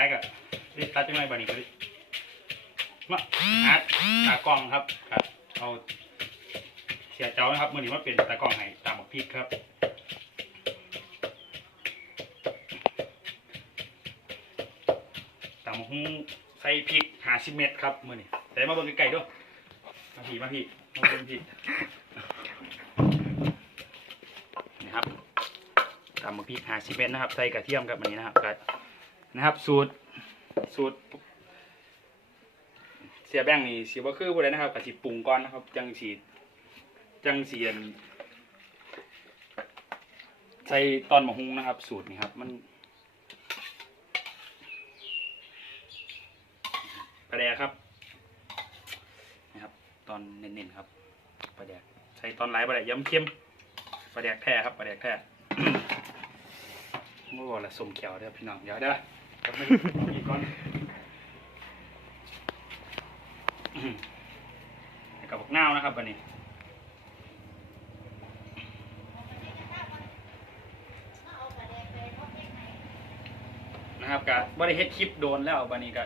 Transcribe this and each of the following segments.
ไปกับรีบตัดจังไรบานี้ก็ดิมาอาร์ตากล้องครับครับเอาเสียเจ้านะครับมื่อนี้มาเป็นตากล้องให้ตามบักพริกครับตำหุ้งใส่พริกหาสิเม็ดครับมื่อนี้แต่มาเบิ่งไก่ด้วยมาพี่มาพี่มาเบิ่งพี่นี่ครับตำพริกหาสิเม็ดนะครับใส่กระเทียมกับอันนี้นะครับก็ นะครับ สูตรสูตร เสียแบ่งนี่สีว่าคือบ่ได้นะครับก็สิปรุงก่อนนะครับ จังสีจังสีอันใส่ตอนมะฮุงนะครับ สูตรนี่ครับ มันปลาแดกครับนะครับ ตอนเน้นๆครับปลาแดกใส่ตอนไหลปลาแดกย้ำเค็มปลาแดกแท้ครับปลาแดกแท้เมื่อวานละสมเขียวเด้อพี่น้องเดี๋ยวเด้อ ครับไม่อีกก่อนอื้อหือแล้วกับพวกนาวนะครับวันนี้นะครับกับบริเฮ็ดคลิปโดนแล้ววันนี้ก็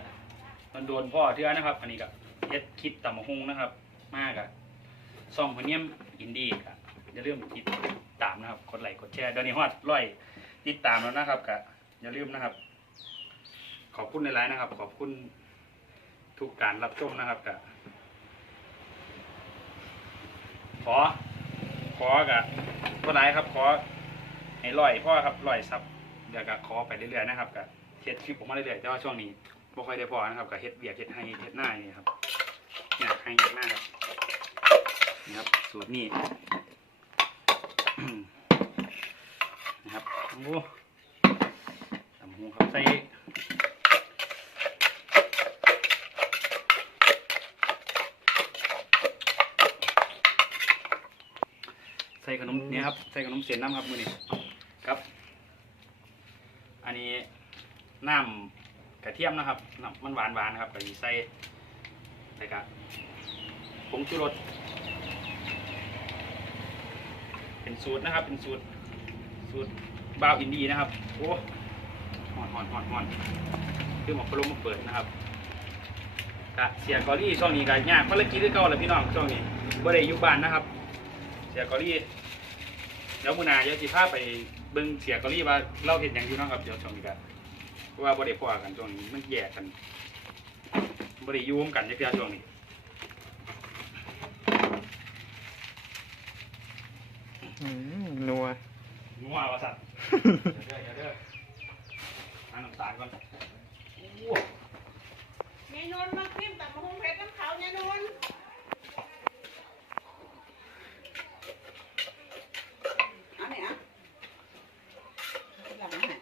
มันโดนพ่อเทือนะครับอันนี้ก็เฮ็ดคลิปตำมะฮุงนะครับ มากอะซองพเนียมอินดี้ก็อย่าลืมติดตามนะครับกดไลค์กดแชร์เดี๋ยวนี้ฮอดร้อยติดตามแล้วนะครับก็อย่าลืมนะครับ ขอบคุณในไลน์นะครับ ขอบคุณทุกการรับชมนะครับก็ขอ ขอกะว่าไรครับ ขอให้ร้อยพ่อครับร้อยซับเดี๋ยวก็ขอไปเรื่อยๆนะครับก็เฮ็ดคลิปออกมาเรื่อยๆแต่ว่าช่วงนี้บ่ค่อยได้พอนะครับก็เฮ็ดเบียกเฮ็ดให้เฮ็ดหน้านี่ครับเนี่ยให้เฮ็ดหน้าครับนี่ครับ สูตรนี้นะครับโอ้ตำหูครับใส่ ขนมเนี่ยครับใส่ขนมเส้นน้ำครับมือนี้ครับ อันนี้น้ำกระเทียมนะครับน้ำมันหวานหวานๆนะครับก็สิใส่ใส่กะผงชูรสเป็นสูตรนะครับ เป็นสูตรสูตรบาวอินดีนะครับโอ้หอนหอนหอนหอนคือหมอกพะโลมมาเปิดนะครับกะเสียกอรี่ช่วงนี้กะยากภารกิจที่เก่าแหละพี่น้องช่วงนี้บ่ได้อยู่บ้านนะครับ เสียกอรี่เดี๋ยวมื้อหน้าเดี๋ยวสิพาไปเบิ่งเสียกอรี่ว่าเราเห็นอย่างอยู่เนาะครับเดี๋ยวช่วงนี้กะเพราะว่าบ่ได้พ้อกันช่วงนี้มันแยกกันบ่ได้อยู่ร่วมกันจักเทื่อช่วงนี้อืมนัวนัวว่าสั่น เดี๋ยวเด้อเดี๋ยวเด้อหาน้ำตาลก่อนโอ้เมนูมาพิมพ์ตักมะฮุงเพชรน้ำขาวเนี่ยนูนเอาเนี่ยอะหลังให้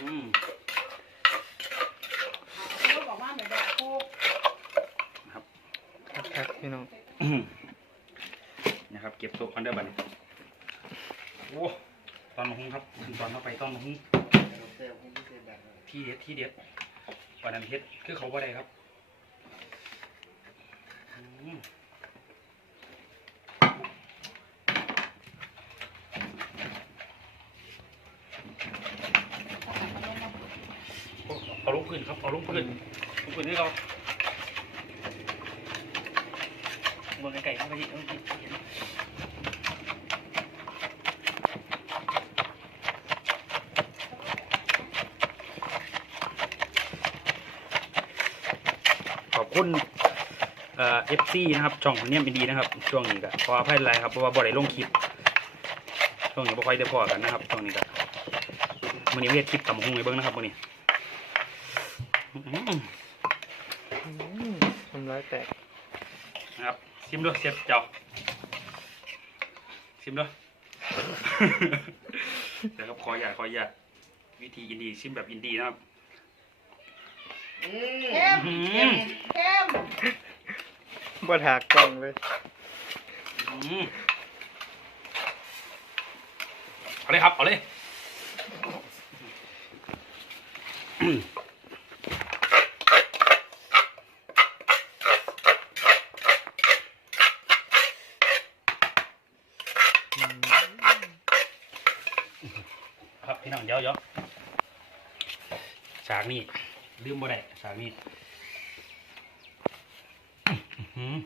อืม เขาบอกว่าไม่ได้โคก นะครับ ครับพี่น้อง อืม นะครับเก็บตัวกันเด้บัดนี้โอ้ตอนมาหุ้งครับตอนเข้าไปตอนมาหุ้งที่เด็ดที่เด็ดวันนั้นเฮ็ดคือเขาบ่าได้ครับเอาลงพื้นครับเอาลงพื้นลงพื้นให้เขาเมืองไก่เข้าไปที่เอาที่เห็น ขอบคุณ เอ่อฟซีนะครับช่องของเนี่ยเป็นดีนะครับ ช่วงนี้ก็ขออภัยหลายครับเพราะว่าบ่ได้ลงคลิปช่วงนี้บ่ค่อยได้พอกันนะครับช่วงนี้ก็มื้อนี้เฮ็ดคลิปตำบักหุ่งให้เบิ่งนะครับมื้อนี้อื้อหืออืมทำร้ายแตกนะครับชิมดูเชฟเจ้าชิมดูเดี๋ยวครับขออย่าตขออย่าตวิธีอินดีชิมแบบอินดีนะครับเข้มอื้อหืเข้อมเข้ม บ่ถากกล่องเลยอืมเอาเลยครับ เอาเลยครับพี่น้องเดี๋ยวเดี๋ยวากนี่ลืมบ่ได้สากนี้ หือ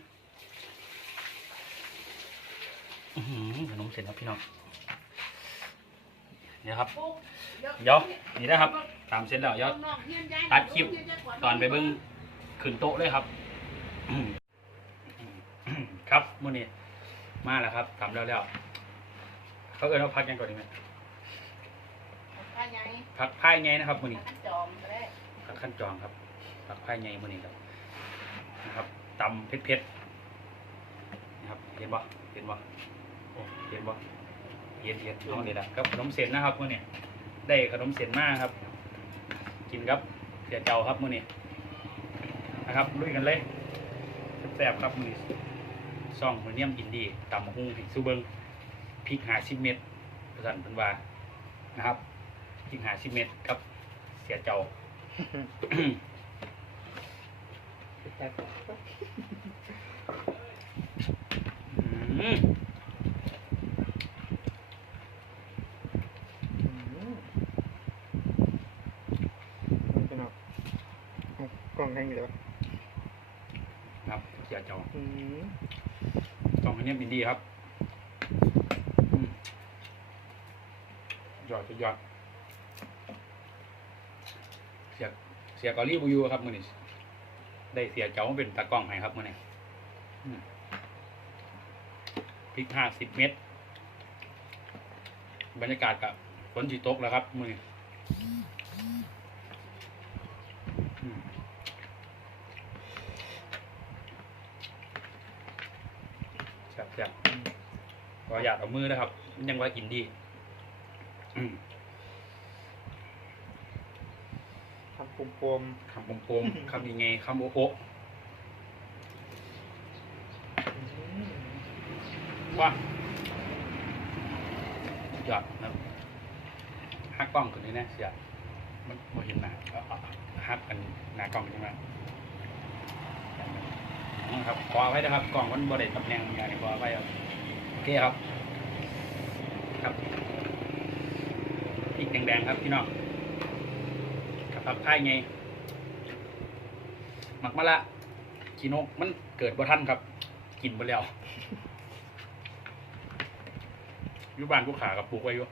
อื้อหือขนมเสร็จแล้วพี่น้องเดี๋ยวครับเดี๋ยวนี่นะครับตามเสร็จแล้วเดี๋ยวตัดคลิปตอนไปเบิ้งขึ้นโต๊ะเลยครับครับมื้อนี้มาแล้วครับทำแล้วแล้วเขาเอิ้นว่าพักยังก่อนดีไหมพักพายไงนะครับมื้อนี้จอมก็ได้ผักขั้นจองครับผักพายไงมื้อนี้ครับนะครับ ตำเผ็ดๆนะครับเห็นบ่เห็นบ่โอ้เห็นบ่เห็นเห็นน้องนี่แหละครับขนมเส้นนะครับมื้อนี้ได้ขนมเส้นมาครับ กินครับเสียเจ้าครับมื้อนี้นะครับลุยกันเลยแซ่บๆครับมื้อนี้ซ่องมือเนียมอินดี้ตำบักหุ่งพริกซูเบิงพริกหาสิบเม็ดประสันเพิ่นว่านะครับพริกหาสิบเม็ดครับ เสียเจ้า อืม อืมพี่น้องเอากล่อง แห้งเดี๋ยวครับเสียเจ้าอืมซ่องมือเนียมอินดี้ครับอืมยอดสุดยอดเสียเสียเกอรี่บูยูครับมื้อนี้ได้เสียเจ้ามาเป็นตากล้องให้ครับมื้อนี้อืมพริกห้าสิบเม็ดบรรยากาศกับฝนสีตกแล้วครับมื้อนี้ แซ่บๆขออยากเอามือนะครับ ยังว่ากินดีอืมทำปมคำปมๆคำยังไงคำโอโอะๆอืมว่าหยอดนะครับฮักกล้องคนนี้นะเสียมันบ่เห็นหน้าเอาเอาฮักกันหน้ากล้องใช่ไหมนะ ครับขอไว้นะครับกล้องมันบ่ได้ตำแหน่งอย่างนี้ขอไว้ครับโอเคครับ ครับอีกแดงๆครับพี่น้องกับผักไผ่ไงหมักมะละกีนกมันเกิดบ่ทันครับ กินไปแล้วอยู่บ้านกูขากับปลูกไว้อยู่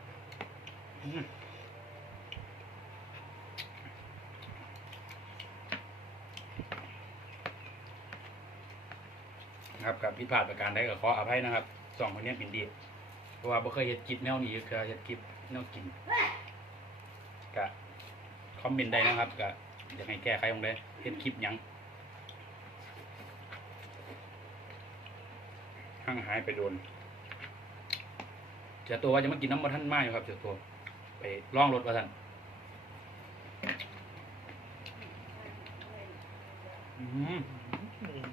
อืมครับกับพิดพลาทประการใดก็ขออภัยนะครับสองคนนี้เป็นดีเพราะว่าบ่เคยเห็ดกิบแนวนี้เคยเห็ดกิบแนวกินกะคอมเมนต์ได้นะครับกะอยากให้แก้ไขตรงใดเห็ดคลิปยังห่างหายไปโดนเจ้าตัวว่าจะมากินน้ำมันท่านมากอยู่ครับเจ้าตัวไปล่องรถว่าท่านอืม อืม สุด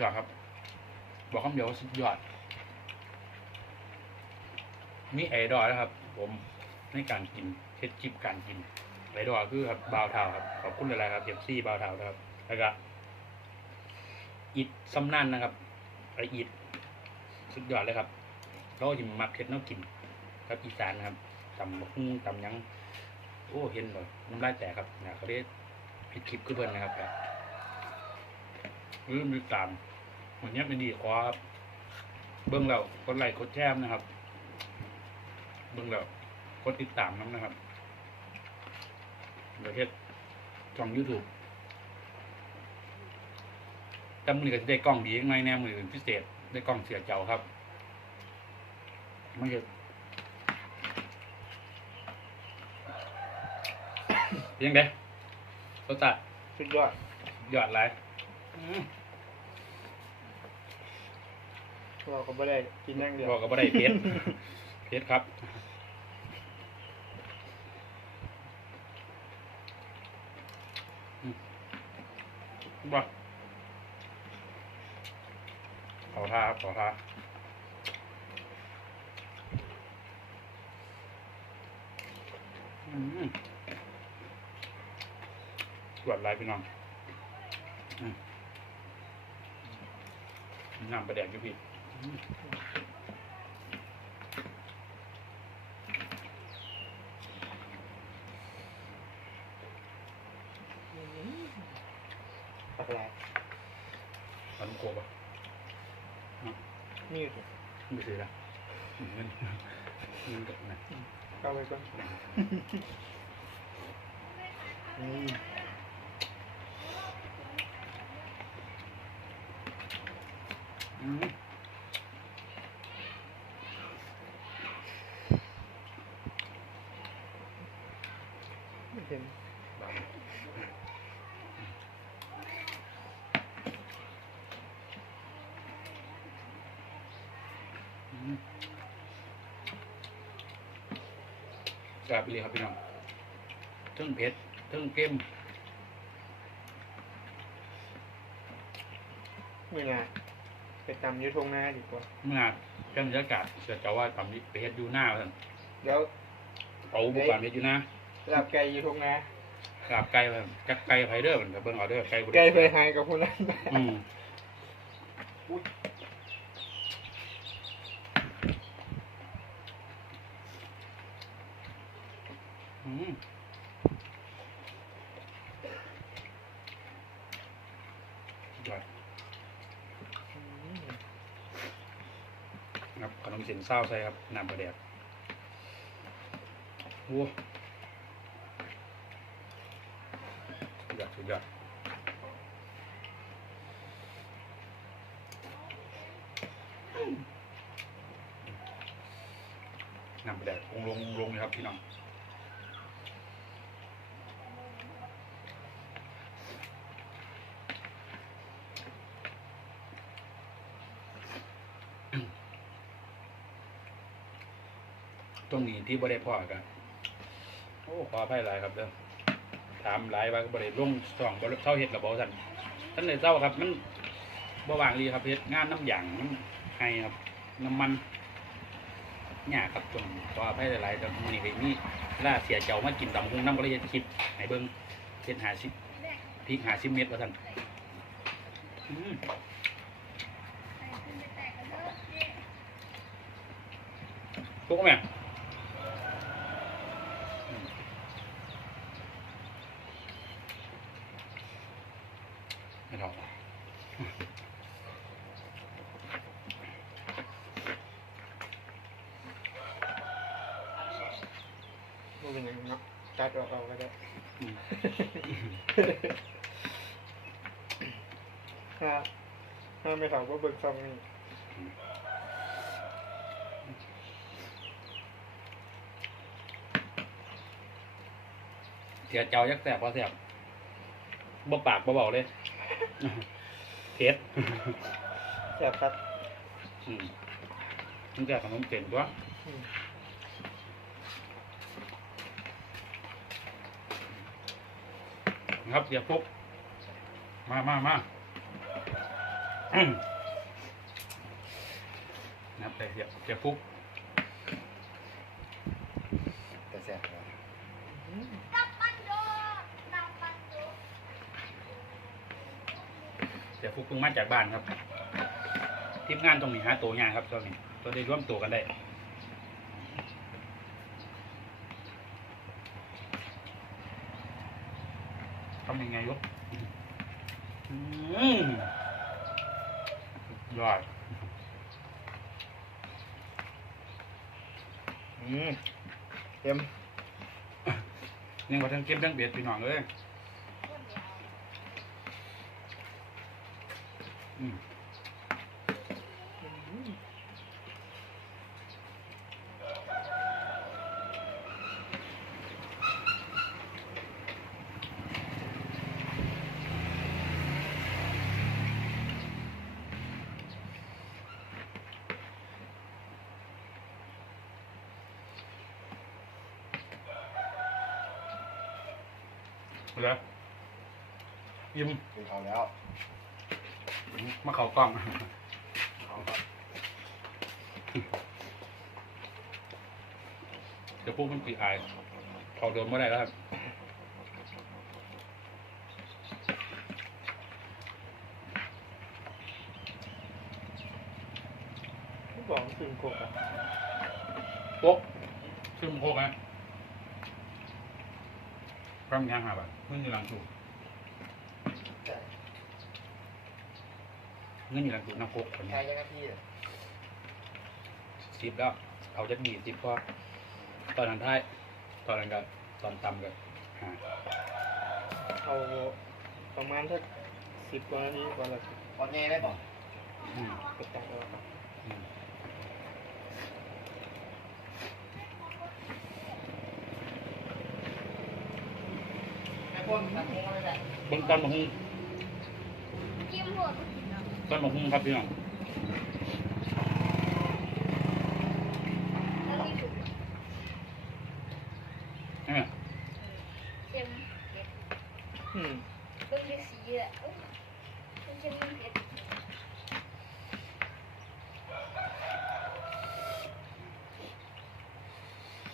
ยอดครับ บอกคำเดียวว่าสุดยอด มีไอดอลนะครับ ผมในการกินเช็ดจิบการกินไอดอลคือครับบาวเทาครับขอบคุณหลายๆครับเอฟซี่บาวเทานะครับแล้วก็อิดซ้ำนั่นนะครับไออิดสุดยอดเลยครับเราจะมักเพ็ดน้ำกินครับอีสานนะครับตำบักหุ่งตำยังโอ้เห็นเลยน้ำลายแตกครับนะเขาเรียกผิดคลิปคือเพิ่นนะครับแบบลืมติดตาม วันนี้เป็นดีขอครับเบิ้งแล้วกดไลค์กดแชร์นะครับ เบิ้งแล้วกดติดตามน้ำนะครับประเทศช่องยูทูบแต่มือนี้ก็จะได้กล้องดียังไงแน่มืออื่นพิเศษ ได้กล้องเสียเจ้าครับไม่ใช่ยังไงรสชาติสุดยอด ยอดไรอืม เราก็ไม่ได้กินอย่างเดียวบอกกับบ่ได้เพชร เพชรครับ อืมบ่ขอท่าครับขอท่าอืมกวดลายพี่น้องอืมน้ำประแดกอยู่พี่ ปลาปลาปลาลูกโกบอะนี่สิไม่ซื้อละเงินเงินกับนะเอาไปก่อนอืมอืม กราบไปเลยครับพี่น้องเทิงเผ็ดเทิงเค็มไม่น่าไปตำอยุทงหน้าดีกว่าเมื่อเรื่องบรรยากาศเชื่อเจ้าว่าตำนี้ไปเฮ็ดอยู่หน้าท่านแล้วเอาบุกบานเฮ็ดอยู่หน้าลาบไก่อยุทงหน้ากราบไก่ว่าจักไก่ไผเด้อมันก็เบิ่งเอาเด้อไก่บ่ด้ไก่ไปหายกับคนนั้นอืม ยอดครับขนมเส้นเศร้าใส่ครับน้ำปลาแดกโอ้สุดยอดสุดยอดน้ำปลาแดกองลงลงเลยครับพี่น้อง ที่บริพ่อกันโอ้ขออภัยหลายครับเด้อถามหลายว่าบริลงสองบริเศร้าเห็ดกับบอสันท่านเลยเศร้าครับ มันบ่วางรีครับเฮ็ดงานน้ำหยางน้ำไห้ครับน้ำมันหยาครับตรงนี้ขออภัยหลายๆแต่มื้อนี้ก็มีล่าเสียเจ้ามากินตำคงน้ำก็เลยเฮ็ดคลิปให้เบิ่งเฮ็ดหาสิพริกหาสิเม็ดว่าซั่นอืมทุกไหม ไม่ทำ ไม่เป็นยังเนาะตัดออกเอาก็ได้ อืม ถ้าถ้า ไม่ถามว่าเบิกซองนี่เสียเจ้ายักแสบพอแสบบ่ปากบ่เบาเลยเผ็ดแซ่บครับอืมมันจะขนมเส้นตัวอืมนะครับเสียฟุกมามามาอืมนะครับ แต่เสียเสียฟุกแต่แซ่บกว่าเสียฟุกเพิ่งมาจากบ้านครับทีมงานตรงนี้หาตัวยากครับตอนนี้ตัวได้ร่วมตัวกันได้ ทำยังไงยกอืมยอด อืมเต็ม นี่ว่าทั้ง เก็บทั้งเบียดพี่น้องเลย เหรอยิ้มกินเขาแล้วมาเข้ากล้องเขาก็เดี๋ยวพวกมันปีอายเขาโดนไม่ได้แล้วครับบอกซึ่งโคกอะโป๊กขึ้นโคกนะกำยังหาแบบ เพิ่งกำลังถูกเงินอยู่หลังตู้น้ำโคกคนใช้นี้ยังไงพี่อะสิบแล้ว เอาจากบีสิบพอตอนนั้นท้ายตอนนั้นก็ตอนต่ำก็หาเอาประมาณสักสิบกว่านาทีกว่าละพอแง่ได้ป่ะอืม กระจายเอาครับ อืม แม่พ่นทำงูอะไรแบบ เบิ่งตอนมาหุ้งจิ้มหัวก็กินเนาะตอนมาหุ้งครับพี่น้องแล้วมีถุงเออเค็มเผ็ดอืมเบิ่งด้วยสีอะอุ๊ยมันเค็มมันเผ็ด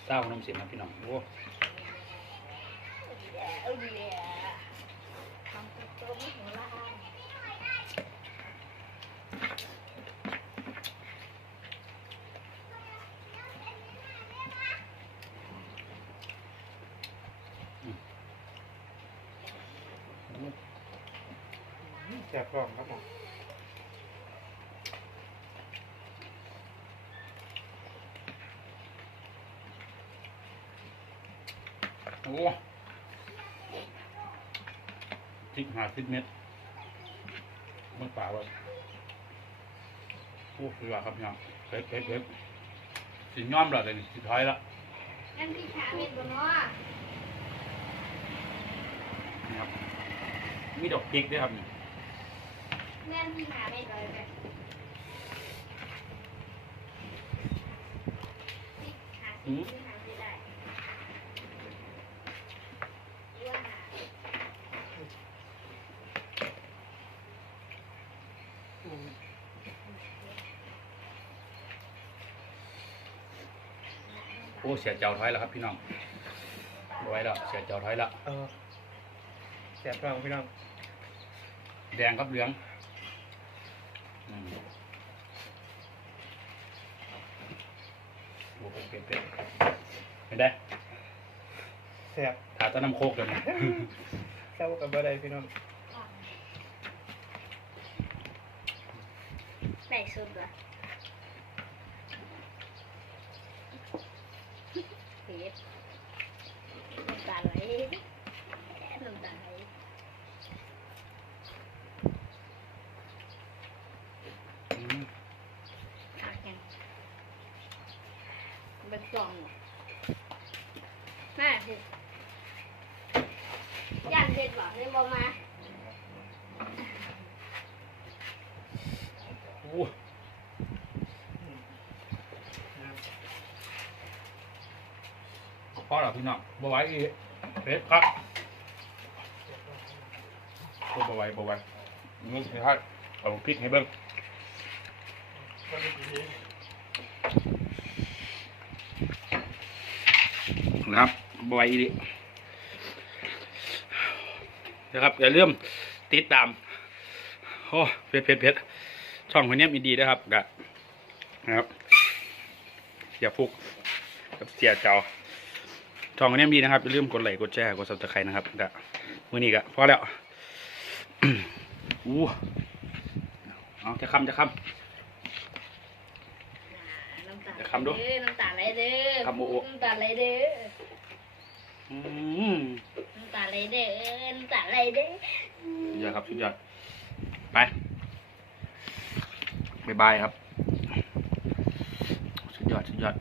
เต้าน้ำเสียงครับพี่น้องโอ้ เอาดีอะทำตัวโตไม่หัวละอะ แซ่บพร้อมครับผมโอ้พริกหาสิบเม็ดมันเปล่าแบบโอ้คือว่าครับพี่น้องเผ็ดเผ็ดเผ็ดสิย้อมและเลยนี่สิถอยละงั้นพี่ขาเม็ดบ่เนาะนี่ครับมีดอกพริกด้วยครับนี่ แม่นพี่ขาเม็ดเลยแบบพี่ขาสิพี่ขาไม่ได้ว่าหาอืมโอ้เสียเจ้าถอยแล้วครับพี่น้องบ่ไหว้แล้วเสียเจ้าถอยแล้วเออแซ่บพร้อมพี่น้อง แดงกับเหลือง อืมโอ้เผ็ดเผ็ดเห็นได้แซ่บถาแต้น้ำโคกเลยนะเข้ากับบ่ได้พี่น้องได้สุดเหรอเผ็ดน้ำตาไหลน้ำตาไหล อืม หักยัง เป็นกล่องน่เผ็ดย่านเผ็ดบอกเลยบอมาโอ้อืมนะครับพอแล้วพี่น้องบ่ไหวอีกเผ็ดครับโอ้บ่ไหวบ่ไหวนี่สิครับเอาพริกให้เบิ่ง ก็มีวิธี นะครับบ่ไหวอีกนะครับอย่าลืมติดตามโอ้เผ็ดเผ็ดเผ็ดช่องคนนี้มีดีนะครับกะนะครับเสียฟุกกับเสียเจ้าช่องคนนี้ดีนะครับอย่าลืมกดไลค์กดแชร์กดซับสไครต์นะครับกะมือนี้กะพอแล้วอู้เอาจะคำจะคำ ตาจะคำดูเด้อน้ำตาไหลเด้อคำโอ้โอ้ น้ำตาไหลเด้อำอืมน้ำตาไหลเด้อน้ำตาไหลเด้อสุดยอดครับสุดยอดไปบ๊ายบายครับ สุดยอดสุดยอด